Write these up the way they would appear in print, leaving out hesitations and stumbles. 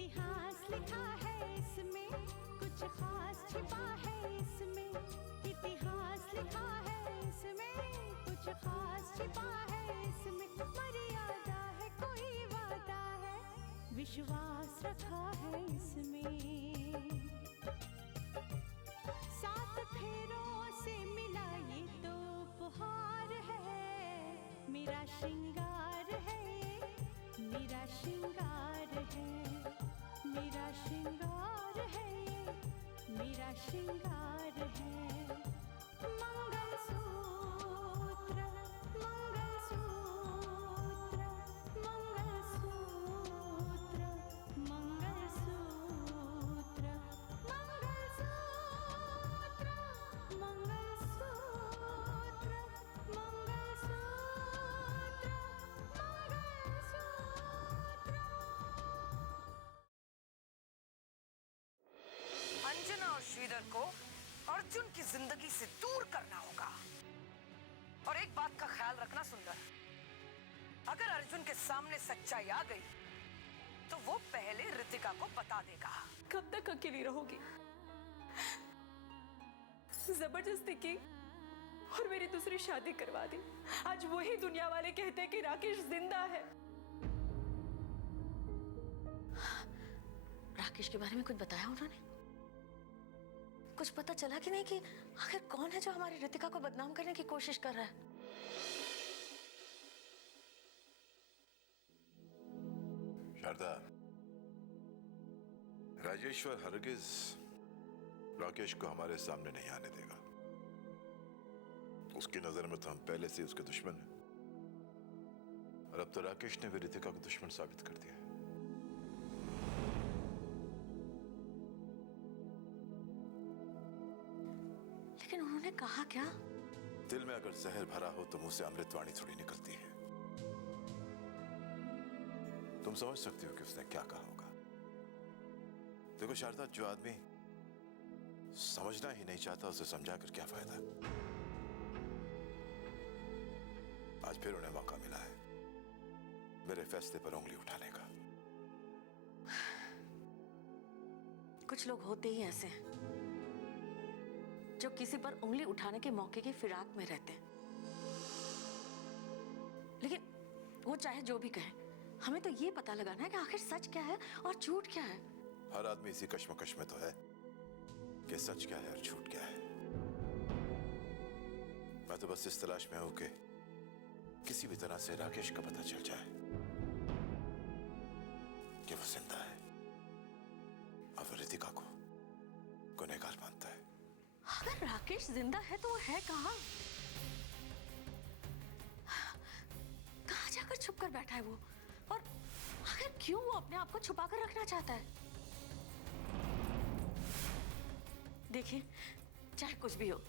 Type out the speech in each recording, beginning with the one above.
इतिहास लिखा है इसमें, कुछ खास छिपा है इसमें। इतिहास लिखा है इसमें, कुछ खास छिपा है इसमें। मर्यादा है, कोई वादा है, विश्वास रखा है इसमें। सात फेरों से मिला ये तो उपहार है, मेरा श्रृंगार है, मेरा श्रृंगार है, मेरा श्रृंगार है, मेरा श्रृंगार है। मंगलसूत्र, मंगलसूत्र, मंगलसूत्र, मंगलसूत्र, मंगलसूत्र, मंगलसूत्र, अंजना और श्रीधर को अर्जुन की जिंदगी से दूर करना होगा। और एक बात का ख्याल रखना सुंदर, अगर अर्जुन के सामने सच्चाई आ गई तो वो पहले रितिका को बता देगा। कब तक अकेली रहोगी? जबरदस्ती की और मेरी दूसरी शादी करवा दी। आज वही दुनिया वाले कहते हैं कि राकेश जिंदा है। राकेश के बारे में कुछ बताया उन्होंने? कुछ पता चला कि नहीं कि आखिर कौन है जो हमारी रितिका को बदनाम करने की कोशिश कर रहा है? शारदा, राजेश्वर हरगिज राकेश को हमारे सामने नहीं आने देगा। उसकी नजर में तो हम पहले से उसके दुश्मन हैं, और अब तो राकेश ने भी रितिका को दुश्मन साबित कर दिया है। लेकिन उन्होंने कहा क्या? दिल में अगर जहर भरा हो तो मुंह से अमृतवाणी थोड़ी निकलती है। तुम समझ सकती हो कि उसने क्या कहा होगा। देखो शारदा, जो आदमी समझना ही नहीं चाहता उसे समझाकर क्या फायदा। आज फिर उन्हें मौका मिला है मेरे फैसले पर उंगली उठाने का। कुछ लोग होते ही ऐसे हैं जो किसी पर उंगली उठाने के मौके की फिराक में रहते हैं। लेकिन वो चाहे जो भी कहे, हमें तो ये पता लगाना है कि आखिर सच क्या है और झूठ क्या है। हर आदमी इसी कश्मकश में तो है कि सच क्या है और झूठ क्या है। मैं तो बस इस तलाश में हूं कि किसी भी तरह से राकेश का पता चल जाए कि वो जिंदा है और वो रितिका को गुनहगार मानता है। अगर राकेश जिंदा है तो वो है कहाँ? कहाँ जाकर छुप कर बैठा है वो? और आखिर क्यों वो अपने आप को छुपा कर रखना चाहता है? देखिए, चाहे कुछ भी हो,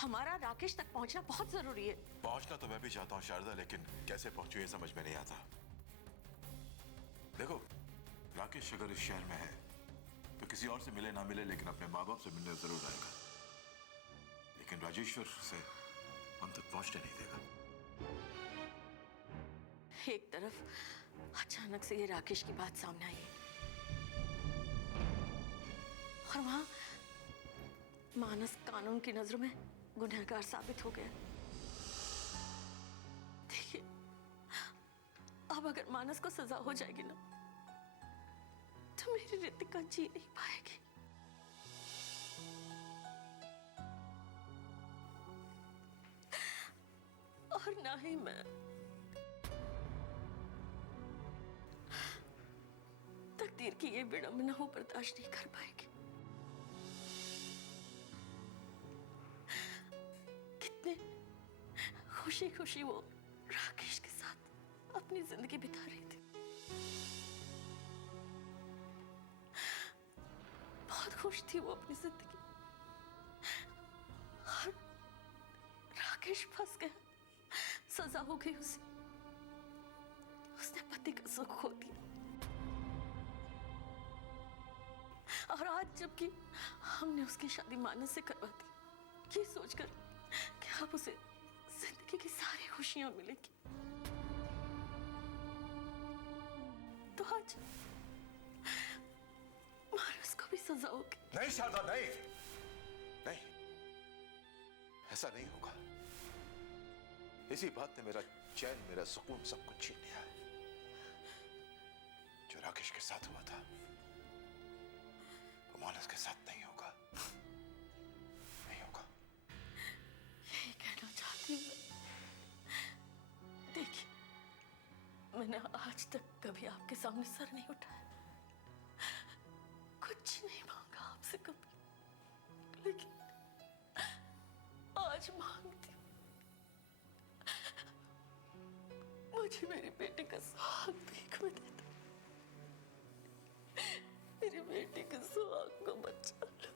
हमारा राकेश तक पहुंचना बहुत जरूरी है। पहुंचना तो मैं भी चाहता हूं शारदा, लेकिन कैसे पहुंचूं ये समझ में नहीं आता। देखो, राकेश अगर इस शहर में है तो किसी और से मिले ना मिले, लेकिन अपने माँ बाप से मिलने जरूर आएगा। लेकिन राजेश्वर से हम तक पहुंचने नहीं देगा। एक तरफ अचानक से ये राकेश की बात सामने आई और वहां मानस कानून की नजरों में गुनहगार साबित हो गया। देखिए, अब अगर मानस को सजा हो जाएगी ना, तो मेरी रितिका जी नहीं पाएगी। और ना ही मैं। तकदीर की ये विडंबना वो बर्दाश्त नहीं कर पाएगी। कितने खुशी खुशी वो राकेश के साथ अपनी जिंदगी बिता रही थी। बहुत खुश थी वो अपनी जिंदगी। और राकेश फंस गया, सजा हो गई उसे। उसने पति का सुख खो दिया। और आज जबकि हमने उसकी शादी मानस से करवा दी, ये सोचकर कि अब उसे जिंदगी की सारी खुशियां मिलेगी, तो आज सजा होगी। नहीं शारदा, नहीं नहीं, ऐसा नहीं होगा। इसी बात ने मेरा चैन, मेरा सुकून सब कुछ छीन लिया है। जो राकेश के साथ हुआ था वो मानस के साथ नहीं होगा, नहीं होगा। यही कहना चाहती हूँ। देखिए, मैंने आज तक कभी आपके सामने सर नहीं उठाया, कुछ नहीं मांगा आपसे कभी, लेकिन आज मांगती हूँ। मुझे मेरी बेटी का सुहाग भीख में दे दो। मेरी बेटी के सुहाग को बचा लो,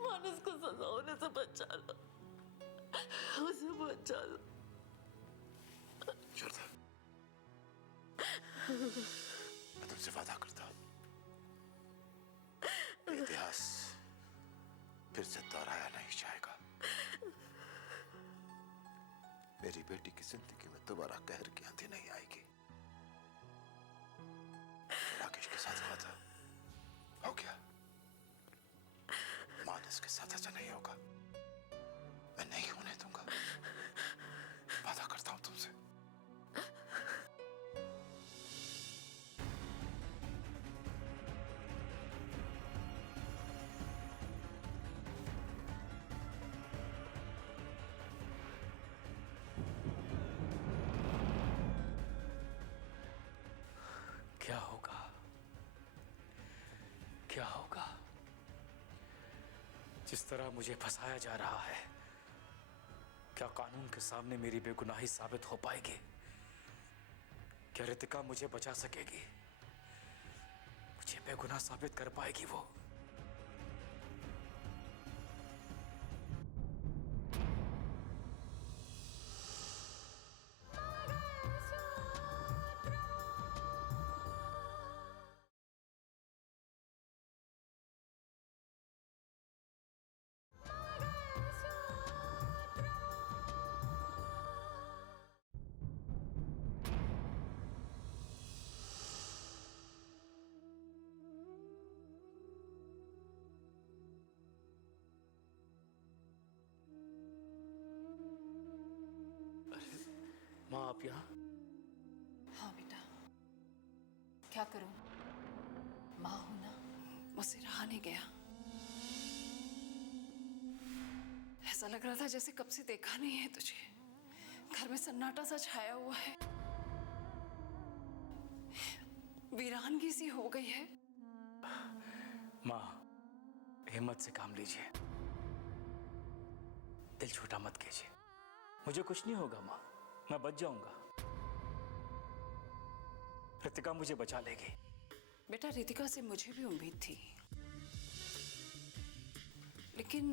मानस को सजा होने से बचा लो, उसे बचा लो। शारदा, मैं तुमसे वादा करता हूं, इतिहास फिर से दोहराया नहीं जाएगा। मेरी बेटी की जिंदगी में दोबारा कहर की आंधी नहीं आएगी। राकेश के साथ हुआ था, हो गया। मानस के साथ ऐसा नहीं होगा, मैं नहीं होने दूंगा। वादा करता हूं तुमसे। क्या होगा, क्या होगा? जिस तरह मुझे फंसाया जा रहा है, क्या कानून के सामने मेरी बेगुनाही साबित हो पाएगी? क्या रितिका मुझे बचा सकेगी? मुझे बेगुनाह साबित कर पाएगी वो? माँ, आप यहाँ? हाँ बेटा, क्या करूं? माँ हूं ना, मुझसे रहा नहीं गया। ऐसा लग रहा था जैसे कब से देखा नहीं है तुझे। घर में सन्नाटा सा छाया हुआ है, वीरानगी सी हो गई है। माँ, हिम्मत से काम लीजिए, दिल छोटा मत कीजिए। मुझे कुछ नहीं होगा माँ, मैं बच जाऊंगा। रितिका मुझे बचा लेगी। बेटा, रितिका से मुझे भी उम्मीद थी, लेकिन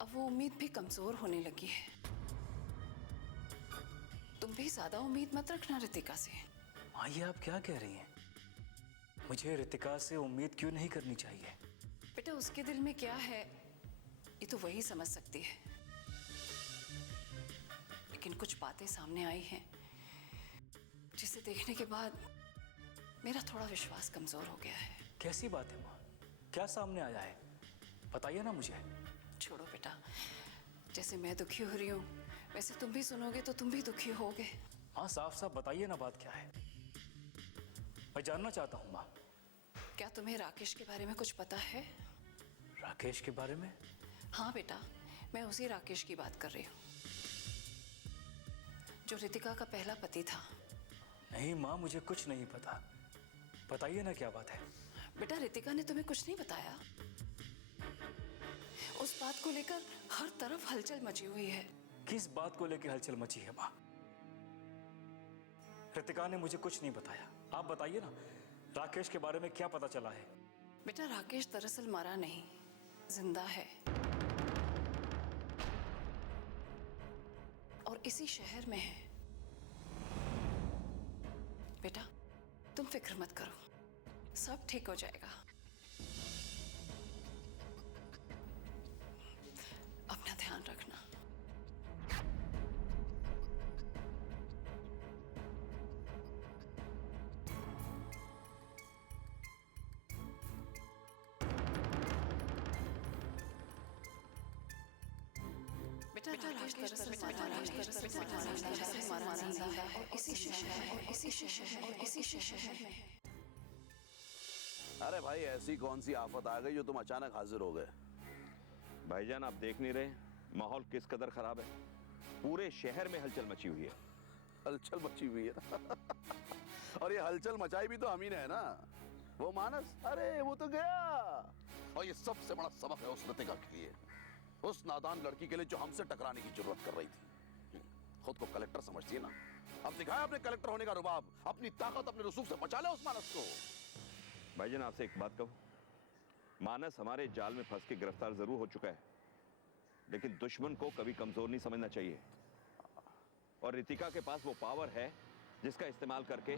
अब वो उम्मीद भी कमजोर होने लगी है। तुम भी ज्यादा उम्मीद मत रखना रितिका से। माँ, ये आप क्या कह रही हैं? मुझे रितिका से उम्मीद क्यों नहीं करनी चाहिए? बेटा, उसके दिल में क्या है ये तो वही समझ सकती है, लेकिन कुछ बातें सामने आई हैं जिसे देखने के बाद मेरा थोड़ा विश्वास कमजोर हो गया है। कैसी बात है माँ? क्या सामने आया है? बताइए ना मुझे। छोड़ो बेटा, जैसे मैं दुखी हो रही हूँ वैसे तुम भी सुनोगे तो तुम भी दुखी होगे। माँ, साफ साफ बताइए ना, बात क्या है? मैं जानना चाहता हूँ माँ। क्या तुम्हें राकेश के बारे में कुछ पता है? राकेश के बारे में? हाँ बेटा, मैं उसी राकेश की बात कर रही हूँ जो रितिका का पहला पति था। नहीं माँ, मुझे कुछ नहीं पता। बताइए ना क्या बात है। बेटा, रितिका ने तुम्हें कुछ नहीं बताया? उस बात को लेकर हर तरफ हलचल मची हुई है। किस बात को लेकर हलचल मची है माँ? रितिका ने मुझे कुछ नहीं बताया, आप बताइए ना, राकेश के बारे में क्या पता चला है? बेटा, राकेश दरअसल मरा नहीं, जिंदा है और इसी शहर में है। बेटा, तुम फिक्र मत करो, सब ठीक हो जाएगा। अपना ध्यान रखना। बेटा राकेश हमारा जिंदा है और इसी शहर में है। अरे भाई ऐसी कौन सी आफत आ गई जो तुम अचानक हाजिर हो गए? भाईजान आप देख नहीं रहे माहौल किस कदर खराब है? पूरे शहर में हलचल मची हुई है। हलचल मची हुई है और ये हलचल मचाई भी तो हम ही ने है ना। वो मानस, अरे वो तो गया। और ये सबसे बड़ा सबक है उस रितिका के लिए, उस नादान लड़की के लिए जो हमसे टकराने की जरूरत कर रही थी। खुद को कलेक्टर समझती है ना, अब दिखाया अपने कलेक्टर होने का रुबाब, अपनी ताकत अपने रसूख से बचा ले उस मानस को। भाईजान आपसे एक बात कहूं, मानस हमारे जाल में फंस के गिरफ्तार जरूर हो चुका है, लेकिन दुश्मन को कभी कमजोर नहीं समझना चाहिए। और रितिका के पास वो पावर है जिसका इस्तेमाल करके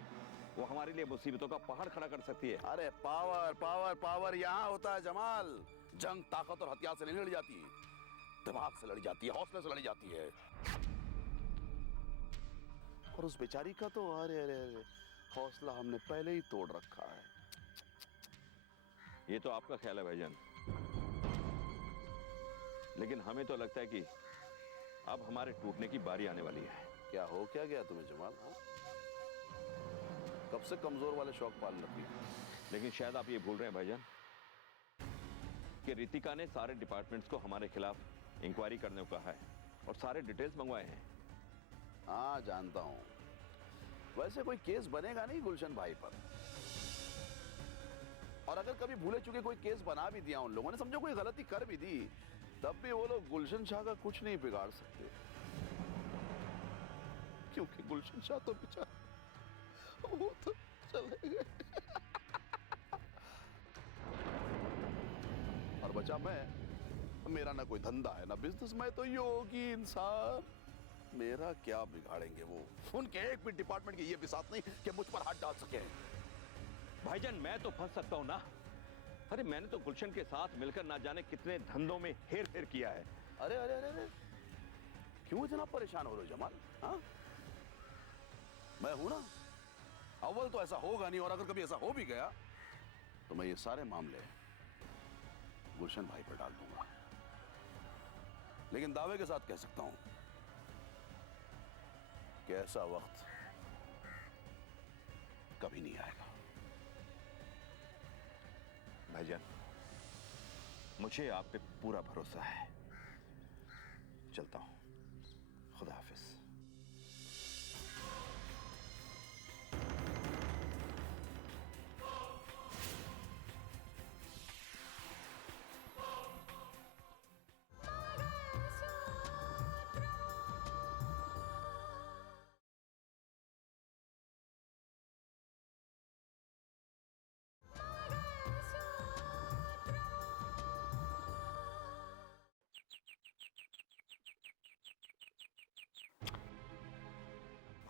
वो हमारे लिए मुसीबतों का पहाड़ खड़ा कर सकती है। अरे पावर पावर पावर यहाँ होता है जमाल। जंग ताकत और हथियार से नहीं लड़ी जाती, दिमाग से लड़ी जाती है, हौसले से लड़ी जाती है। और उस बेचारी का तो अरे अरे अरे हौसला हमने पहले ही तोड़ रखा है। ये तो आपका ख्याल है भाईजान, लेकिन हमें तो लगता है कि अब हमारे टूटने की बारी आने वाली है। क्या हो क्या गया तुम्हें जमाल? हाँ? कब से कमजोर वाले शौक पाल रखी? लेकिन शायद आप ये भूल रहे हैं भाईजान कि रितिका ने सारे डिपार्टमेंट्स को हमारे खिलाफ इंक्वायरी करने को कहा है और सारे डिटेल्स मंगवाए हैं। हाँ जानता हूं। वैसे कोई केस बनेगा नहीं गुलशन भाई पर, और अगर कभी भूले चुके कोई केस बना भी दिया उन लोगों ने, समझो कोई गलती कर भी दी, तब भी वो लोग गुलशन शाह का कुछ नहीं बिगाड़ सकते, क्योंकि गुलशन शाह तो बेचारा वो तो चले गए और बचा मैं। मेरा ना कोई धंधा है ना बिजनेस, मैं तो योगी इंसान। मेरा क्या बिगाड़ेंगे वो? उनके एक भी डिपार्टमेंट की ये भी साथ नहीं कि मुझ पर हाथ डाल सके। भाईजान मैं तो फंस सकता हूं ना। अरे मैंने तो गुलशन के साथ मिलकर ना जाने कितने धंधों में हेर फेर किया है। अरे अरे अरे अरे क्यों इतना परेशान हो रहे हो जमाल? हाँ मैं हूं ना। अव्वल तो ऐसा होगा नहीं, और अगर कभी ऐसा हो भी गया तो मैं ये सारे मामले गुलशन भाई पर डाल दूंगा। लेकिन दावे के साथ कह सकता हूं कि ऐसा वक्त कभी नहीं आएगा। भाईजान मुझे आप पे पूरा भरोसा है। चलता हूं, खुदा हाफिज।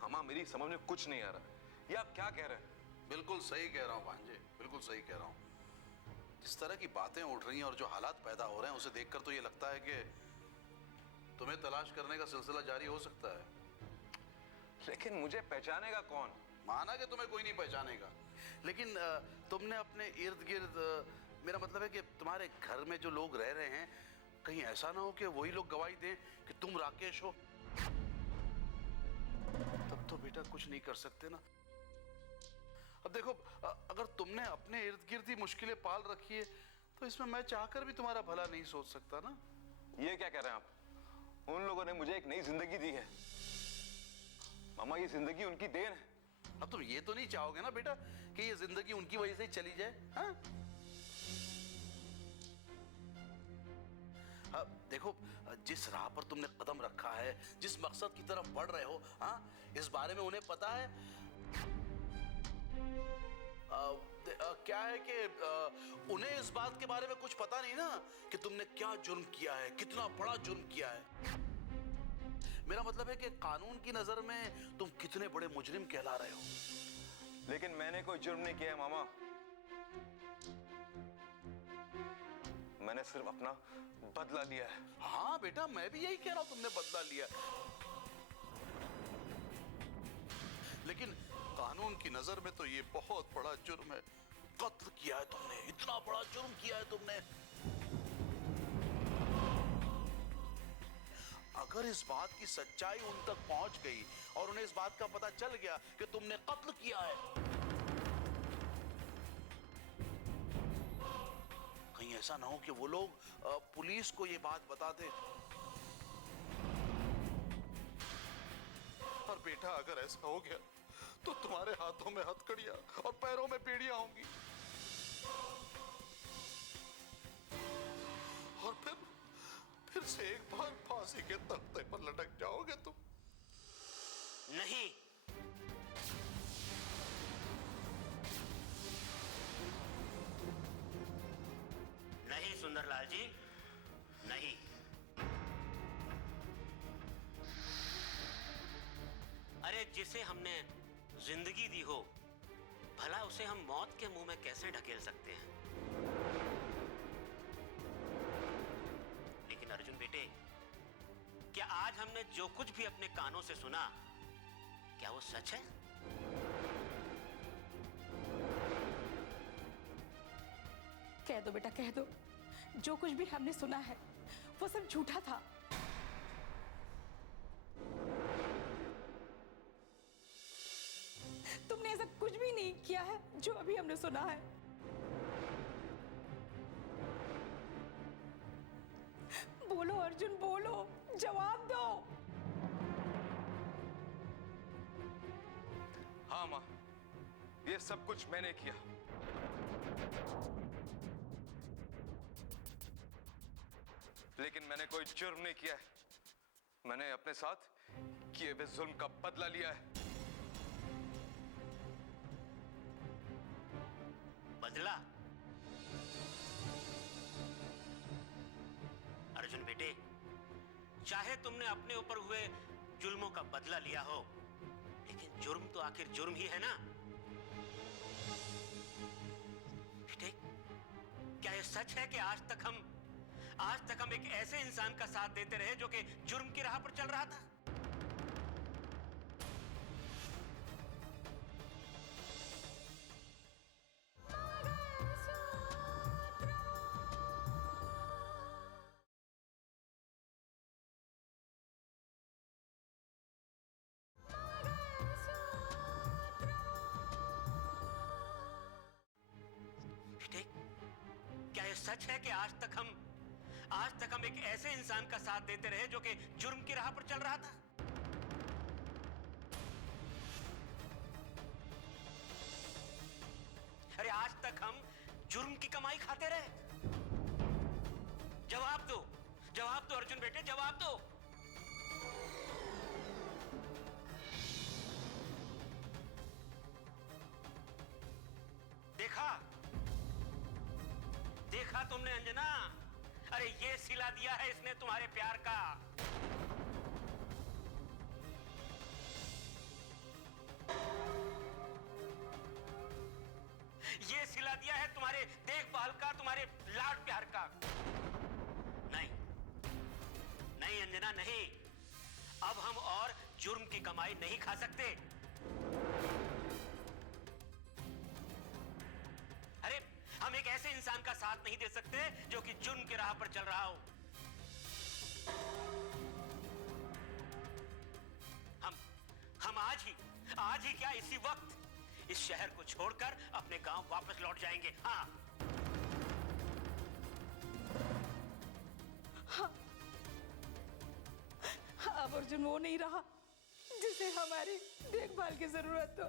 मामा मेरी समझ में कुछ नहीं आ रहा, ये आप क्या कह रहे हैं? बिल्कुल सही कह रहा हूं भांजे, बिल्कुल सही कह रहा हूं। जिस तरह की बातें उठ रही हैं और जो हालात पैदा हो रहे हैं, उसे देखकर तो ये लगता है कि तुम्हें तलाश करने का सिलसिला जारी हो सकता है। लेकिन मुझे पहचानेगा कौन? माना कि तुम्हें कोई नहीं पहचानेगा, लेकिन तुमने अपने इर्द गिर्द, मेरा मतलब है कि तुम्हारे घर में जो लोग रह रहे हैं, कहीं ऐसा ना हो कि वही लोग गवाही दें कि तुम राकेश हो। तब तो बेटा कुछ नहीं कर सकते ना। अब देखो, अगर तुमने अपने इर्द गिर्द ही मुश्किलें पाल रखी है, तो इसमें मैं चाहकर भी तुम्हारा भला नहीं सोच सकता ना। ये क्या कह रहे हैं आप? उन लोगों ने मुझे एक नई जिंदगी दी है मामा, ये जिंदगी उनकी देन है। अब तुम ये तो नहीं चाहोगे ना बेटा कि ये जिंदगी उनकी वजह से ही चली जाए? हाँ? अब देखो, जिस राह पर तुमने कदम रखा है, जिस मकसद की तरफ बढ़ रहे हो, हाँ, इस बारे में उन्हें पता है। क्या है कि उन्हें इस बात के बारे में कुछ पता नहीं ना कि तुमने क्या जुर्म किया है, कितना बड़ा जुर्म किया है। मेरा मतलब है कि कानून की नजर में तुम कितने बड़े मुजरिम कहला रहे हो। लेकिन मैंने कोई जुर्म नहीं किया है मामा, मैंने सिर्फ अपना बदला लिया है। हाँ बेटा, मैं भी यही कह रहा हूं, तुमने बदला लिया, लेकिन कानून की नजर में तो ये बहुत बड़ा जुर्म है। कत्ल किया है तुमने, इतना बड़ा जुर्म किया है तुमने। अगर इस बात की सच्चाई उन तक पहुंच गई और उन्हें इस बात का पता चल गया कि तुमने कत्ल किया है, कहीं ऐसा ना हो कि वो लोग पुलिस को ये बात बता दे। और बेटा, अगर ऐसा हो गया तो तुम्हारे हाथों में हथकड़ियां और पैरों में बेड़ियां होंगी, और फिर से एक बार फांसी के तख्ते पर लटक जाओगे तुम। नहीं, नहीं सुंदरलाल जी, नहीं। अरे जिसे हमने जिंदगी दी हो, भला उसे हम मौत के मुंह में कैसे ढकेल सकते हैं? लेकिन अर्जुन बेटे, क्या आज हमने जो कुछ भी अपने कानों से सुना, क्या वो सच है? कह दो बेटा, कह दो, जो कुछ भी हमने सुना है वो सब झूठा था। तुमने ऐसा कुछ भी नहीं किया है जो अभी हमने सुना है। बोलो अर्जुन, बोलो, जवाब दो। हाँ माँ, ये सब कुछ मैंने किया। लेकिन मैंने कोई जुर्म नहीं किया है। मैंने अपने साथ किए हुए जुल्म का बदला लिया है। बदला? अर्जुन बेटे, चाहे तुमने अपने ऊपर हुए जुल्मों का बदला लिया हो, लेकिन जुर्म तो आखिर जुर्म ही है ना। बेटे, क्या यह सच है कि आज तक हम एक ऐसे इंसान का साथ देते रहे जो कि जुर्म की राह पर चल रहा था? बेटे, क्या यह सच है कि आज तक हम एक ऐसे इंसान का साथ देते रहे जो कि जुर्म की राह पर चल रहा था? अरे आज तक हम जुर्म की कमाई खाते रहे। जवाब दो, जवाब दो अर्जुन बेटे, जवाब दो। देखा देखा तुमने अंजना? अरे ये सिला दिया है इसने तुम्हारे प्यार का। ये सिला दिया है तुम्हारे देखभाल का, तुम्हारे लाड प्यार का। नहीं नहीं अंजना, नहीं। अब हम और जुर्म की कमाई नहीं खा सकते। अरे हम एक ऐसे इंसान का साथ नहीं दे सकते जो कि जुर्म की राह पर चल रहा हो। हम आज ही क्या, इसी वक्त इस शहर को छोड़कर अपने गांव वापस लौट जाएंगे। हाँ, अब अर्जुन वो नहीं रहा जिसे हमारी देखभाल की जरूरत हो।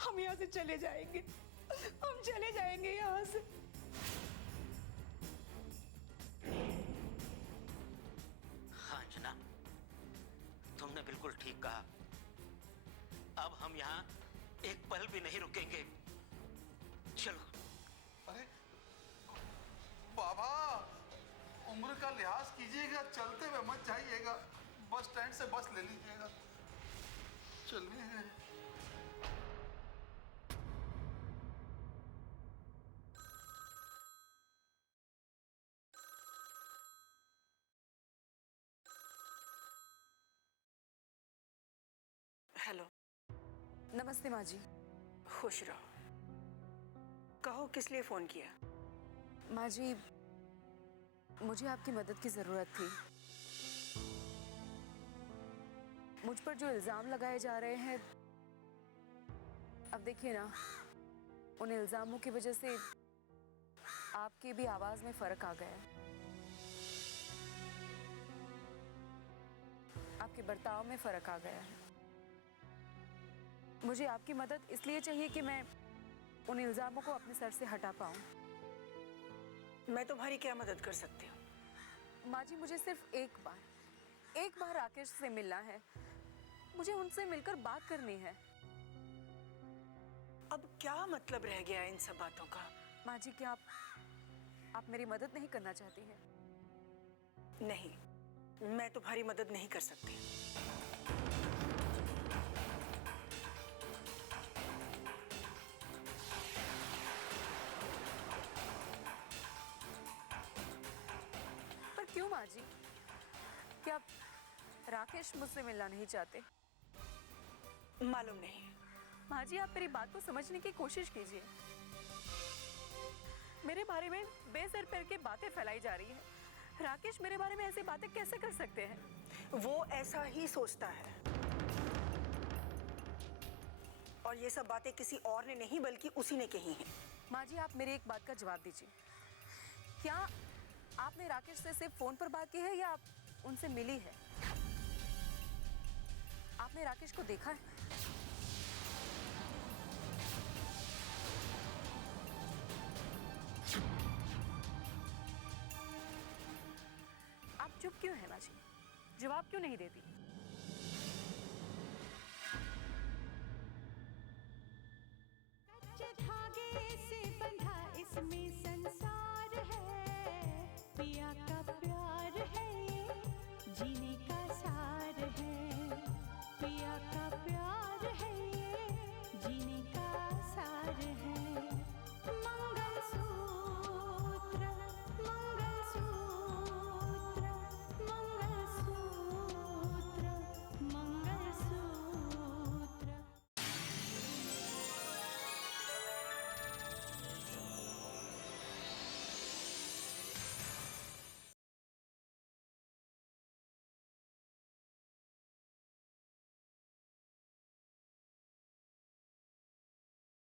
हम यहाँ से चले जाएंगे, हम चले जाएंगे यहाँ से। हाँ अंजना, तुमने बिल्कुल ठीक कहा। अब हम यहाँ एक पल भी नहीं रुकेंगे। चलो। अरे बाबा, उम्र का लिहाज कीजिएगा, चलते हुए मत जाइएगा। बस स्टैंड से बस ले लीजिएगा। चलिए। हेलो। नमस्ते माँ जी। खुश रहो। कहो किस लिए फोन किया? माँ जी, मुझे आपकी मदद की जरूरत थी। मुझ पर जो इल्जाम लगाए जा रहे हैं, अब देखिए ना, उन इल्जामों की वजह से आपकी भी आवाज में फर्क आ गया है। आपके बर्ताव में फर्क आ गया है। मुझे आपकी मदद इसलिए चाहिए कि मैं उन इल्जामों को अपने सर से हटा पाऊं। मैं तुम्हारी क्या मदद कर सकती हूँ? माँ जी, मुझे सिर्फ एक बार राकेश से मिलना है। मुझे उनसे मिलकर बात करनी है। अब क्या मतलब रह गया इन सब बातों का? माँ जी, क्या आप मेरी मदद नहीं करना चाहती हैं? नहीं, मैं तुम्हारी मदद नहीं कर सकती। पर क्यों माँ जी? क्या राकेश मुझसे मिलना नहीं चाहते? मालूम नहीं। माँ जी, आप मेरी बात को समझने की कोशिश कीजिए। मेरे बारे में बेसर पैर के बातें फैलाई जा रही है। राकेश मेरे बारे में ऐसी बातें कैसे कर सकते हैं? वो ऐसा ही सोचता है। और ये सब बातें किसी और ने नहीं बल्कि उसी ने कही हैं। माँ जी, आप मेरी एक बात का जवाब दीजिए। क्या आपने राकेश से सिर्फ फोन पर बात की है या आप उनसे मिली है? आपने राकेश को देखा है? आप चुप क्यों हैं माँ जी? जवाब क्यों नहीं देती?